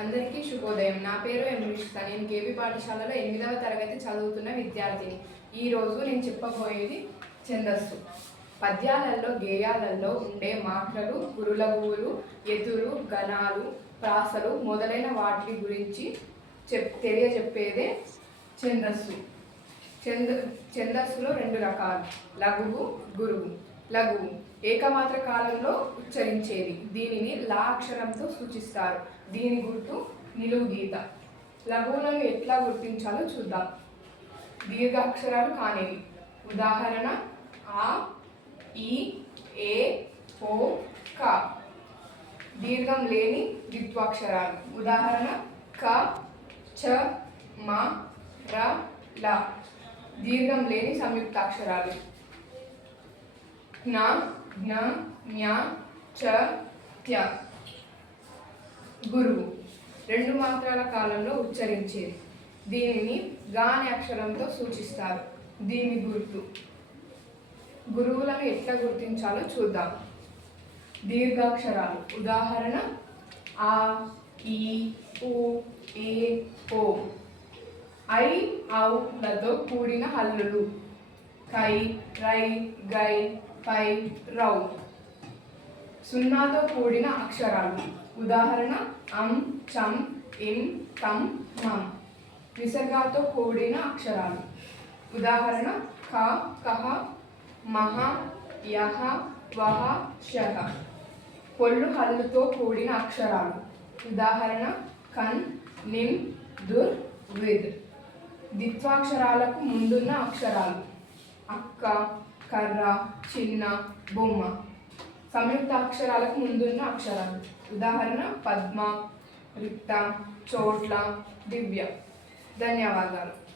అందరికీ శుభోదయం. నా పేరు ఎంరిషిత నేను కేబీ పాఠశాలలో ఎనిమిదవ తరగతి చదువుతున్న విద్యార్థిని. ఈరోజు నేను చెప్పబోయేది ఛందస్సు. పద్యాలలో గేయాలలో ఉండే మాటలు గురులగువులు ఎదురు గణాలు ప్రాసలు మొదలైన వాటి గురించి చెప్ తెలియజెప్పేదే ఛందస్సు. ఛంద ఛందస్సులో రెండు రకాలు. లఘువు గురువు. లఘువు ఏకమాత్ర కాలంలో ఉచ్చరించేది. దీనిని లా అక్షరంతో సూచిస్తారు. దీని గుర్తు నిలువు గీత లఘువులను ఎట్లా గుర్తించాలో చూద్దాం. దీర్ఘాక్షరాలు కానివి. ఉదాహరణ ఆ ఈ ఏ ఓ క. దీర్ఘం లేని ద్విత్వాక్షరాలు. ఉదాహరణ క చ మ ర ల. దీర్ఘం లేని సంయుక్తాక్షరాలు. న జ్ఞ జ్ఞ చ త్య గురువు రెండు మాత్రాల కాలంలో ఉచ్చరించేది. దీనిని గా అనే అక్షరంతో సూచిస్తారు. దీని గుర్తు. గురువులను ఎట్లా గుర్తించాలో చూద్దాం. దీర్ఘాక్షరాలు. ఉదాహరణ ఆ ఈ ఉ ఏ ఓ. ఐ ఔలతో కూడిన హల్లులు. కై రై గై పై రౌ సున్నాతో కూడిన అక్షరాలు. ఉదాహరణ అం చం ఇం తం మం. విసర్గాతో కూడిన అక్షరాలు. ఉదాహరణ ఖ కహ మహ యహ వహ షహ పొల్లు హల్లుతో కూడిన అక్షరాలు. ఉదాహరణ కన్ నిమ్ దుర్ విద్. ద్విత్వాక్షరాలకు ముందున్న అక్షరాలు. అక్క కర్ర చిన్న బొమ్మ. సంయుక్త అక్షరాలకు ముందున్న అక్షరాలు. ఉదాహరణ పద్మ రిక్త చోట్ల దివ్య. ధన్యవాదాలు.